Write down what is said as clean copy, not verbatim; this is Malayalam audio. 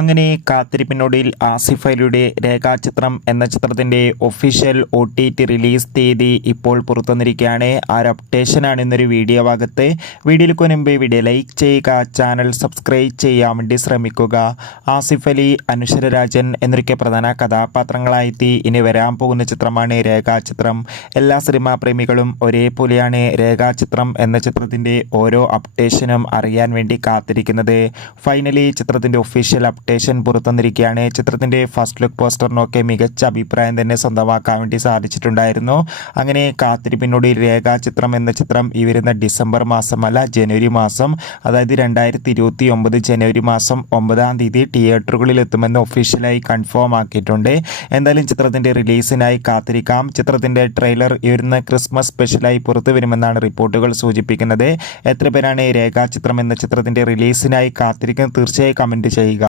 അങ്ങനെ കാത്തിരിപ്പിനൊടുവിൽ ആസിഫ് അലിയുടെ രേഖാചിത്രം എന്ന ചിത്രത്തിൻ്റെ ഒഫീഷ്യൽ OTT റിലീസ് തീയതി ഇപ്പോൾ പുറത്തുവന്നിരിക്കുകയാണ്. ആ ഒരു അപ്ഡേഷനാണ് ഇന്നൊരു വീഡിയോ ഭാഗത്ത്. വീഡിയോയിലേക്ക് മുൻപ് വീഡിയോ ലൈക്ക് ചെയ്യുക, ചാനൽ സബ്സ്ക്രൈബ് ചെയ്യാൻ വേണ്ടി ശ്രമിക്കുക. ആസിഫ് അലി, അനശ്വര രാജൻ എന്നൊക്കെ പ്രധാന കഥാപാത്രങ്ങളായി ഇനി വരാൻ പോകുന്ന ചിത്രമാണ് രേഖാചിത്രം. എല്ലാ സിനിമാ പ്രേമികളും ഒരേപോലെയാണ് രേഖാചിത്രം എന്ന ചിത്രത്തിൻ്റെ ഓരോ അപ്ഡേഷനും അറിയാൻ വേണ്ടി കാത്തിരിക്കുന്നത്. ഫൈനലി ചിത്രത്തിൻ്റെ ഒഫീഷ്യൽ അപ്ഡേഷൻ പുറത്തുവന്നിരിക്കുകയാണ്. ചിത്രത്തിൻ്റെ ഫസ്റ്റ് ലുക്ക് പോസ്റ്ററിനൊക്കെ മികച്ച അഭിപ്രായം തന്നെ സ്വന്തമാക്കാൻ വേണ്ടി സാധിച്ചിട്ടുണ്ടായിരുന്നു. അങ്ങനെ കാത്തിരിപ്പിനൊടുവിൽ രേഖാചിത്രം എന്ന ചിത്രം ഈ വരുന്ന ഡിസംബർ മാസമല്ല, ജനുവരി മാസം, അതായത് 2029 ജനുവരി മാസം 9-ാം തീയതി തിയേറ്ററുകളിൽ എത്തുമെന്ന് ഒഫീഷ്യലായി കൺഫേം ആക്കിയിട്ടുണ്ട്. എന്തായാലും ചിത്രത്തിൻ്റെ റിലീസിനായി കാത്തിരിക്കാം. ചിത്രത്തിൻ്റെ ട്രെയിലർ ഈ വരുന്ന ക്രിസ്മസ് സ്പെഷ്യലായി പുറത്തു വരുമെന്നാണ് റിപ്പോർട്ടുകൾ സൂചിപ്പിക്കുന്നത്. എത്ര പേരാണ് രേഖാചിത്രം എന്ന ചിത്രത്തിൻ്റെ റിലീസിനായി കാത്തിരിക്കുന്നത്? തീർച്ചയായും കമൻറ്റ് ചെയ്യുക.